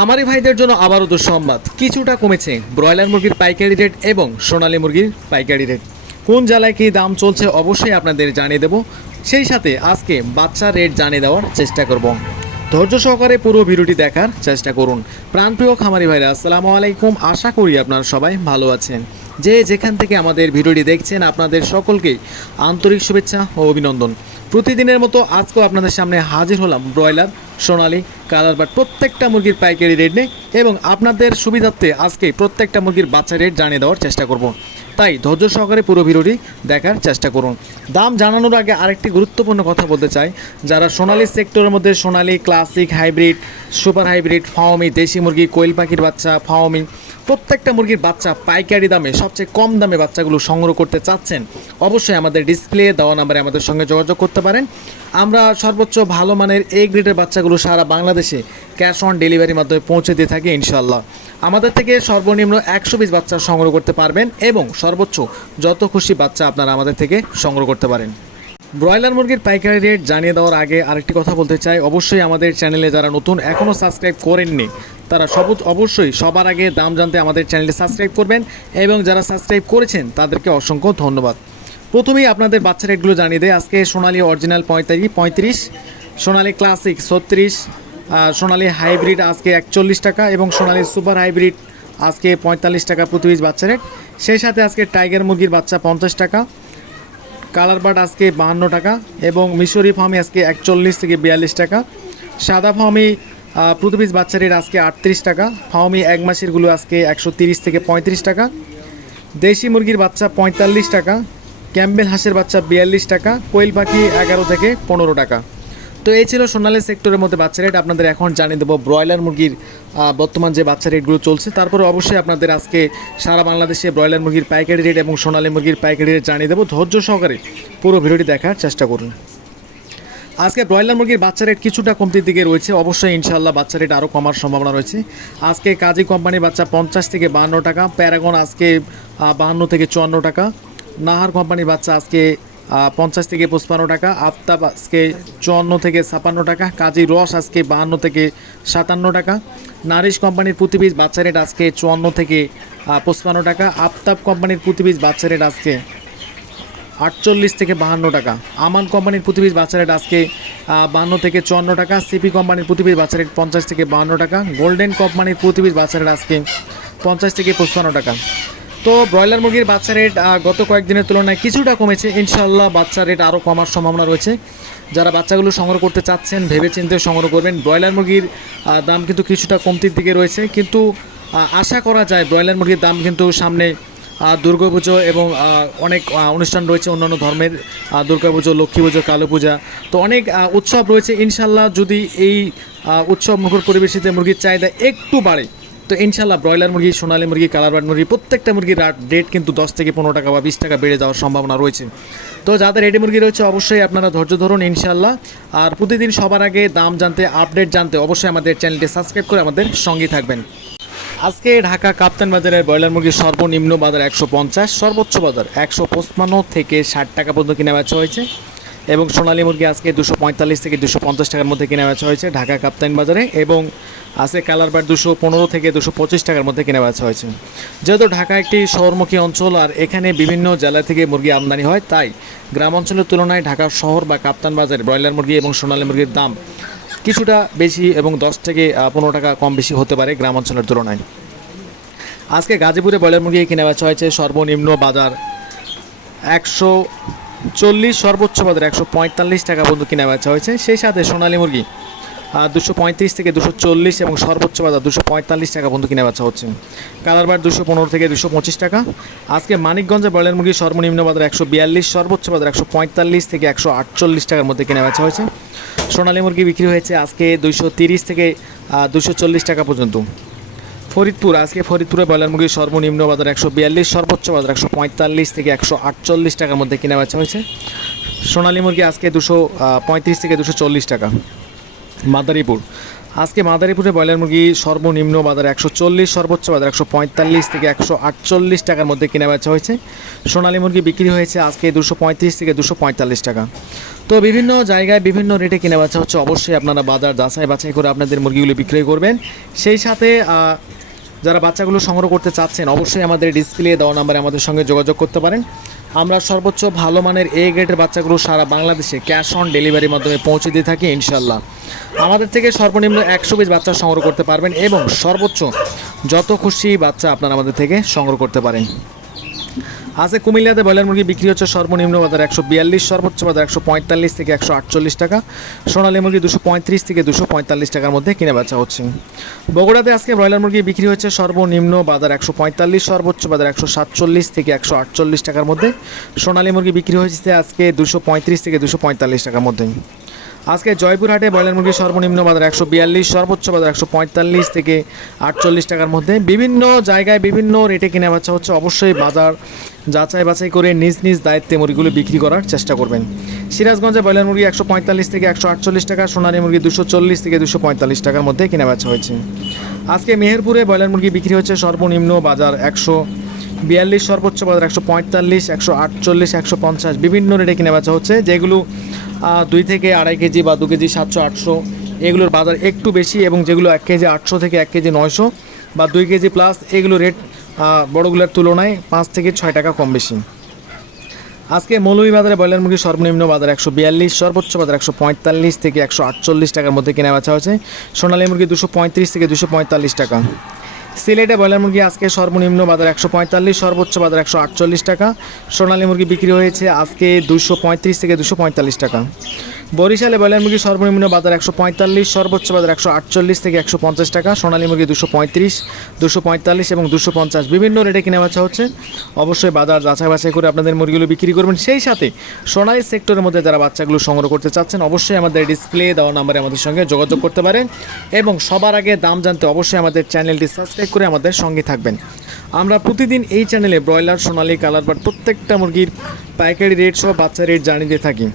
খামারি ভাইদের জন্য আবারও দুঃসংবাদ। কিছুটা কমেছে ব্রয়লার মুরগির পাইকারি রেট এবং সোনালী মুরগির পাইকারি রেট। কোন জেলায় কী দাম চলছে অবশ্যই আপনাদের জানিয়ে দেব। সেই সাথে আজকে বাচ্চার রেট জানিয়ে দেওয়ার চেষ্টা করব। ধৈর্য সহকারে পুরো ভিডিওটি দেখার চেষ্টা করুন। প্রাণপ্রিয় খামারি ভাইরা, আসসালামু আলাইকুম। আশা করি আপনারা সবাই ভালো আছেন। যে যেখান থেকে আমাদের ভিডিওটি দেখছেন, আপনাদের সকলকে আন্তরিক শুভেচ্ছা ও অভিনন্দন। প্রতিদিনের মতো আজকেও আপনাদের সামনে হাজির হলাম ব্রয়লার, সোনালি, কালার বাট প্রত্যেকটা মুরগির পাইকারি রেট নেই এবং আপনাদের সুবিধার্থে আজকে প্রত্যেকটা মুরগির বাচ্চা রেট জানিয়ে দেওয়ার চেষ্টা করব। তাই ধৈর্য সহকারে পুরো ভিডিওটি দেখার চেষ্টা করুন। দাম জানানোর আগে আরেকটি গুরুত্বপূর্ণ কথা বলতে চাই। যারা সোনালি সেক্টরের মধ্যে সোনালি, classic, hybrid, super hybrid, Fayoumi, দেশি মুরগি, কোয়েল পাখির বাচ্চা, ফাওমি প্রত্যেকটা মুরগির বাচ্চা পাইকারি দামে, সবচেয়ে কম দামে বাচ্চাগুলো সংগ্রহ করতে চাচ্ছেন। অবশ্যই আমাদের ডিসপ্লে দেওয়া নাম্বারে আমাদের সঙ্গে যোগাযোগ করতে পারেন। আমরা সর্বোচ্চ ভালো মানের এ গ্রেডের বাচ্চাগুলো সারা বাংলাদেশে ক্যাশ অন ডেলিভারির মাধ্যমে পৌঁছে দিয়ে থাকি ইনশাল্লাহ আমাদের থেকে সর্বনিম্ন একশো পিস বাচ্চা সংগ্রহ করতে পারবেন এবং সর্বোচ্চ যত খুশি বাচ্চা আপনারা আমাদের থেকে সংগ্রহ করতে পারেন। ব্রয়লার মুরগির পাইকারি রেট জানিয়ে দেওয়ার আগে আরেকটি কথা বলতে চাই। অবশ্যই আমাদের চ্যানেলে যারা নতুন এখনও সাবস্ক্রাইব করেননি, তারা সবুজ অবশ্যই সবার আগে দাম জানতে আমাদের চ্যানেলে সাবস্ক্রাইব করবেন এবং যারা সাবস্ক্রাইব করেছেন, তাদেরকে অসংখ্য ধন্যবাদ। প্রথমেই আপনাদের বাচ্চা রেটগুলো জানিয়ে দেয় আজকে সোনালি অরিজিনাল পঁয়তাল্লিশ, পঁয়ত্রিশ, সোনালি ক্লাসিক ছত্রিশ সোনালি হাইব্রিড আজকে একচল্লিশ টাকা এবং সোনালি সুপার হাইব্রিড আজকে পঁয়তাল্লিশ টাকা প্রতি বাচ্চা রেট সেই সাথে আজকে টাইগার মুরগির বাচ্চা পঞ্চাশ টাকা। কালার বাট আজকে বাহান্ন টাকা এবং মিশরি ফার্মি আজকে একচল্লিশ থেকে বিয়াল্লিশ টাকা। সাদা ফার্মি প্রতি বাচ্চারির আজকে আটত্রিশ টাকা। ফার্মি এক মাসেরগুলো আজকে একশো তিরিশ থেকে পঁয়ত্রিশ টাকা। দেশি মুরগির বাচ্চা পঁয়তাল্লিশ টাকা। ক্যাম্বেল হাঁসের বাচ্চা বিয়াল্লিশ টাকা। কোয়েল পাখি এগারো থেকে পনেরো টাকা। তো এই ছিল সোনালী সেক্টরের মধ্যে বাচ্চা রেট আপনাদের এখন জানিয়ে দেবো ব্রয়লার মুরগির বর্তমান যে বাচ্চা রেটগুলো চলছে। তারপরে অবশ্যই আপনাদের আজকে সারা বাংলাদেশে ব্রয়লার মুরগির পাইকারি রেট এবং সোনালী মুরগির পাইকারি রেট জানিয়ে দেবো। ধৈর্য সহকারে পুরো ভিডিওটি দেখার চেষ্টা করুন। আজকে ব্রয়লার মুরগির বাচ্চা রেট কিছুটা কমতির দিকে রয়েছে। অবশ্যই ইনশাল্লাহ বাচ্চা রেট আরও কমার সম্ভাবনা রয়েছে। আজকে কাজী কোম্পানির বাচ্চা পঞ্চাশ থেকে বাহান্ন টাকা, প্যারাগন আজকে বাহান্ন থেকে চুয়ান্ন টাকা। নাহার কোম্পানির বাচ্চা আজকে পঞ্চাশ থেকে পঁচপান্ন টাকা, আফতাব আজকে চুয়ান্ন থেকে ছাপান্ন টাকা, কাজী রস আজকে বাহান্ন থেকে সাতান্ন টাকা। নারিশ কোম্পানির প্রতি বাচ্চা রেট আজকে চুয়ান্ন থেকে পঁচপান্ন টাকা। আফতাব কোম্পানির প্রতি বাচ্চা রেট আজকে আটচল্লিশ থেকে বাহান্ন টাকা। আমান কোম্পানির প্রতি বাচ্চা রেট আজকে বাহান্ন থেকে চুয়ান্ন টাকা। সিপি কোম্পানির প্রতি বাচ্চা রেট পঞ্চাশ থেকে বাহান্ন টাকা। গোল্ডেন কোম্পানির প্রতি বাচ্চা রেট আজকে পঞ্চাশ থেকে পঁচপান্ন টাকা। তো ব্রয়লার মুরগির বাচ্চা রেট গত কয়েকদিনের তুলনায় কিছুটা কমেছে। ইনশাল্লাহ বাচ্চা রেট আরও কমার সম্ভাবনা রয়েছে। যারা বাচ্চাগুলো সংগ্রহ করতে চাচ্ছেন ভেবে চিন্তে সংগ্রহ করবেন, ব্রয়লার মুরগির দাম কিন্তু কিছুটা কমতির দিকে রয়েছে। কিন্তু আশা করা যায় ব্রয়লার মুরগির দাম কিন্তু সামনে দুর্গাপুজো এবং অনেক অনুষ্ঠান রয়েছে অন্যান্য ধর্মের দুর্গাপুজো, লক্ষ্মী পুজো, কালী পূজা। তো অনেক উৎসব রয়েছে। ইনশাল্লাহ যদি এই উৎসব মুখর পরিবেশিতে মুরগির চাহিদা একটু বাড়ে তো ইনশাল্লাহ ব্রয়লার মুরগি, সোনালী মুরগি কালারবার্ড মুরগি, প্রত্যেকটা মুরগির রেট কিন্তু দশ থেকে পনেরো টাকা বা বিশ টাকা বেড়ে যাওয়ার সম্ভাবনা রয়েছে। তো যাদের রেডি মুরগি রয়েছে, অবশ্যই আপনারা ধৈর্য ধরুন ইনশাল্লাহ। আর প্রতিদিন সবার আগে দাম জানতে আপডেট জানতে অবশ্যই আমাদের চ্যানেলটি সাবস্ক্রাইব করে আমাদের সঙ্গেই থাকবেন। আজকে ঢাকা কাপ্তান বাজারের ব্রয়লার মুরগির সর্বনিম্ন বাজার একশো পঞ্চাশ, সর্বোচ্চ বাজার একশো পঁচপান্ন থেকে ষাট টাকা পর্যন্ত কিনা বেচা হয়েছে। এবং সোনালী মুরগি আজকে দুশো পঁয়তাল্লিশ থেকে দুশো পঞ্চাশ টাকার মধ্যে কেনা বেচা হয়েছে ঢাকা কাপ্তান বাজারে এবং আজকে কালার বার দুশো পনেরো থেকে দুশো পঁচিশ টাকার মধ্যে কেনা বেচা হয়েছে। যেহেতু ঢাকা একটি শহরমুখী অঞ্চল আর এখানে বিভিন্ন জেলা থেকে মুরগি আমদানি হয়, তাই গ্রাম অঞ্চলের তুলনায় ঢাকা শহর বা কাপ্তান বাজারে ব্রয়লার মুরগি এবং সোনালী মুরগির দাম কিছুটা বেশি এবং দশ থেকে পনেরো টাকা কম বেশি হতে পারে গ্রাম অঞ্চলের তুলনায়। আজকে গাজীপুরে ব্রয়লার মুরগি কেনা বেচা হয়েছে সর্বনিম্ন বাজার একশো চল্লিশ সর্বোচ্চ বাজার একশো পঁয়তাল্লিশ টাকা পর্যন্ত কিনে বেচা হয়েছে। সেই সাথে সোনালী মুরগি দুশো পঁয়ত্রিশ থেকে দুশো চল্লিশ এবং সর্বোচ্চ বাজার দুশো পঁয়তাল্লিশ টাকা পর্যন্ত কিনে বেচা হচ্ছে। কালারবার দুশো পনেরো থেকে দুশো পঁচিশ টাকা। আজকে মানিকগঞ্জে ব্রয়লার মুরগি সর্বনিম্ন বাজার একশো বিয়াল্লিশ, সর্বোচ্চ বাজার একশো পঁয়তাল্লিশ থেকে একশো আটচল্লিশ টাকার মধ্যে কিনে বেচা হয়েছে। সোনালী মুরগি বিক্রি হয়েছে আজকে দুশো তিরিশ থেকে দুশো চল্লিশ টাকা পর্যন্ত। ফরিদপুর, আজকে ফরিদপুরে ব্রয়লার মুরগির সর্বনিম্ন বাজার একশো বিয়াল্লিশ, সর্বোচ্চ বাজার একশো পঁয়তাল্লিশ থেকে একশো আটচল্লিশ টাকার মধ্যে কিনা বেচা হয়েছে। সোনালী মুরগি আজকে দুশো পঁয়ত্রিশ থেকে দুশো চল্লিশ টাকা। মাদারীপুর আজকে মাদারীপুরে ব্রয়লার মুরগি সর্বনিম্ন বাজার একশো চল্লিশ, সর্বোচ্চ বাজার একশো পঁয়তাল্লিশ থেকে একশো আটচল্লিশ টাকার মধ্যে কেনা বেচা হয়েছে। সোনালী মুরগি বিক্রি হয়েছে আজকে দুশো পঁয়ত্রিশ থেকে দুশো পঁয়তাল্লিশ টাকা। তো বিভিন্ন জায়গায় বিভিন্ন রেটে কেনা বেচা হচ্ছে, অবশ্যই আপনারা বাজার যাচাই বাছাই করে আপনাদের মুরগিগুলো বিক্রয় করবেন। সেই সাথে যারা বাচ্চাগুলো সংগ্রহ করতে চাচ্ছেন, অবশ্যই আমাদের ডিসপ্লে দেওয়া নাম্বারে আমাদের সঙ্গে যোগাযোগ করতে পারেন। আমরা সর্বোচ্চ ভালো মানের এ গ্রেডের বাচ্চাগুলো সারা বাংলাদেশে ক্যাশ অন ডেলিভারির মাধ্যমে পৌঁছে দিয়ে থাকি ইনশাল্লাহ আমাদের থেকে সর্বনিম্ন একশো পিস বাচ্চা সংগ্রহ করতে পারবেন এবং সর্বোচ্চ যত খুশি বাচ্চা আপনারা আমাদের থেকে সংগ্রহ করতে পারেন। আজকে কুমিল্লাতে ব্রয়লার মুরগি বিক্রি হচ্ছে সর্বনিম্ন বাজার একশো বিয়াল্লিশ, সর্বোচ্চ বাজার একশো পঁয়তাল্লিশ থেকে একশো আটচল্লিশ টাকা। সোনালী মুরগি দুশো পঁয়ত্রিশ থেকে দুশো পঁয়তাল্লিশ টাকার মধ্যে কিনে বেচা হচ্ছে। বগুড়াতে আজকে ব্রয়লার মুরগি বিক্রি হচ্ছে সর্বনিম্ন বাজার একশো পঁয়তাল্লিশ, সর্বোচ্চ বাজার একশো সাতচল্লিশ থেকে একশো আটচল্লিশ টাকার মধ্যে। সোনালী মুরগি বিক্রি হয়েছে আজকে দুশো পঁয়ত্রিশ থেকে দুশো পঁয়তাল্লিশ টাকার মধ্যে। আজকে জয়পুরহাটে ব্রয়লার মুরগির সর্বনিম্ন বাজার একশো বিয়াল্লিশ, সর্বোচ্চ বাজার একশো পঁয়তাল্লিশ থেকে আটচল্লিশ টাকার মধ্যে। বিভিন্ন জায়গায় বিভিন্ন রেটে কেনা বেচা হচ্ছে। অবশ্যই বাজার যাচাই বাছাই করে নিজ নিজ দায়িত্বে মুরগিগুলো বিক্রি করার চেষ্টা করবেন। সিরাজগঞ্জে ব্রয়লার মুরগি একশো পঁয়তাল্লিশ থেকে একশো আটচল্লিশ টাকা, সোনালী মুরগি দুশো চল্লিশ থেকে দুশো পঁয়তাল্লিশ টাকার মধ্যে কেনা বেচা হয়েছে। আজকে মেহেরপুরে ব্রয়লার মুরগি বিক্রি হচ্ছে সর্বনিম্ন বাজার একশো বিয়াল্লিশ, সর্বোচ্চ বাজার একশো পঁয়তাল্লিশ, একশো আটচল্লিশ, একশো পঞ্চাশ। বিভিন্ন রেটে কিনে বেচা হচ্ছে, যেগুলো দুই থেকে আড়াই কেজি বা দু কেজি সাতশো, আটশো, এগুলোর বাজার একটু বেশি এবং যেগুলো এক কেজি আটশো থেকে এক কেজি নয়শো বা দুই কেজি প্লাস এগুলো রেট বড়গুলোর তুলনায় পাঁচ থেকে ছয় টাকা কম বেশি। আজকে মৌলভীবাজারে ব্রয়লার মুরগির সর্বনিম্ন বাজার একশো বিয়াল্লিশ, সর্বোচ্চ বাজার একশো পঁয়তাল্লিশ থেকে একশো আটচল্লিশ টাকার মধ্যে কেনা বেচা হয়েছে। সোনালী মুরগি দুশো পঁয়ত্রিশ থেকে দুশো পঁয়তাল্লিশ টাকা। সিলেটে ব্রয়লার মুরগি আজকে সর্বনিম্ন বাজার একশো পঁয়তাল্লিশ, সর্বোচ্চ বাজার একশো আটচল্লিশ টাকা। সোনালী মুরগি বিক্রি হয়েছে আজকে দুশো পঁয়ত্রিশ থেকে দুশো পঁয়তাল্লিশ টাকা। বরিশালে ব্রয়লার মুরগি সর্বনিম্ন বাজার একশো পঁয়তাল্লিশ, সর্বোচ্চ বাজার একশো আটচল্লিশ থেকে একশো পঞ্চাশ টাকা, সোনালী মুরগি দুশো পঁয়ত্রিশ, দুশো পঁয়তাল্লিশ এবং দুশো পঞ্চাশ। বিভিন্ন রেটে কিনে বেচা হচ্ছে। অবশ্যই বাজার যাচাই বাছাই করে আপনাদের মুরগিগুলো বিক্রি করবেন। সেই সাথে সোনালী সেক্টরের মধ্যে যারা বাচ্চাগুলো সংগ্রহ করতে চাচ্ছেন, অবশ্যই আমাদের ডিসপ্লে দেওয়া নাম্বারে আমাদের সঙ্গে যোগাযোগ করতে পারেন এবং সবার আগে দাম জানতে অবশ্যই আমাদের চ্যানেলটি সাবস্ক্রাইব করে আমাদের সঙ্গে থাকবেন। আমরা প্রতিদিন এই চ্যানেলে ব্রয়লার, সোনালী কালার বাট প্রত্যেকটা মুরগির পাইকারি রেট সহ বাচ্চা রেট জানিয়ে দিয়ে থাকি।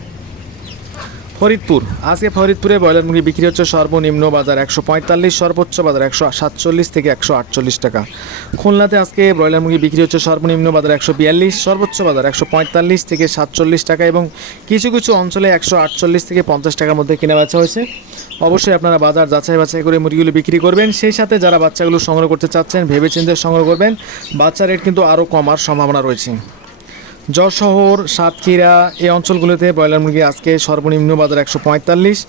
ফরিদপুর। আজকে ফরিদপুরে ব্রয়লার মুরগি বিক্রি হচ্ছে সর্বনিম্ন বাজার একশো পঁয়তাল্লিশ, সর্বোচ্চ বাজার একশো সাতচল্লিশ থেকে একশো আটচল্লিশ টাকা। খুলনাতে আজকে ব্রয়লার মুরগি বিক্রি হচ্ছে সর্বনিম্ন বাজার একশো বিয়াল্লিশ, সর্বোচ্চ বাজার একশো পঁয়তাল্লিশ থেকে সাতচল্লিশ টাকা এবং কিছু কিছু অঞ্চলে একশো আটচল্লিশ থেকে পঞ্চাশ টাকার মধ্যে কেনা বেচা হয়েছে। অবশ্যই আপনারা বাজার যাচাই বাছাই করে মুরগিগুলো বিক্রি করবেন। সেই সাথে যারা বাচ্চাগুলো সংগ্রহ করতে চাচ্ছেন, ভেবেচিন্তে সংগ্রহ করবেন। বাচ্চা রেট কিন্তু আরও কমার সম্ভাবনা রয়েছে। যশোর, সাতক্ষীরা এই অঞ্চলগুলোতে ব্রয়লার মুরগি আজকে সর্বনিম্ন বাজার একশো পঁয়তাল্লিশ,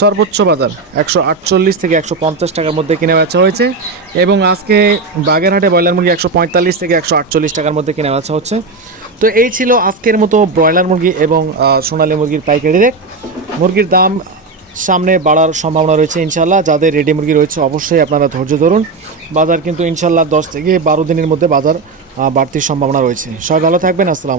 সর্বোচ্চ বাজার একশো আটচল্লিশ থেকে একশো পঞ্চাশ টাকার মধ্যে কিনে বেচা হয়েছে এবং আজকে বাগেরহাটে ব্রয়লার মুরগি একশো পঁয়তাল্লিশ থেকে একশো আটচল্লিশ টাকার মধ্যে কিনে বেচা হচ্ছে। তো এই ছিল আজকের মতো ব্রয়লার মুরগি এবং সোনালী মুরগির পাইকারি রেট। মুরগির দাম সামনে বাড়ার সম্ভাবনা রয়েছে ইনশাল্লাহ যাদের রেডি মুরগি রয়েছে অবশ্যই আপনারা ধৈর্য ধরুন। বাজার কিন্তু ইনশাল্লাহ দশ থেকে বারো দিনের মধ্যে বাজার বাড়তির সম্ভাবনা রয়েছে। সবাই ভালো থাকবেন। আসসালাম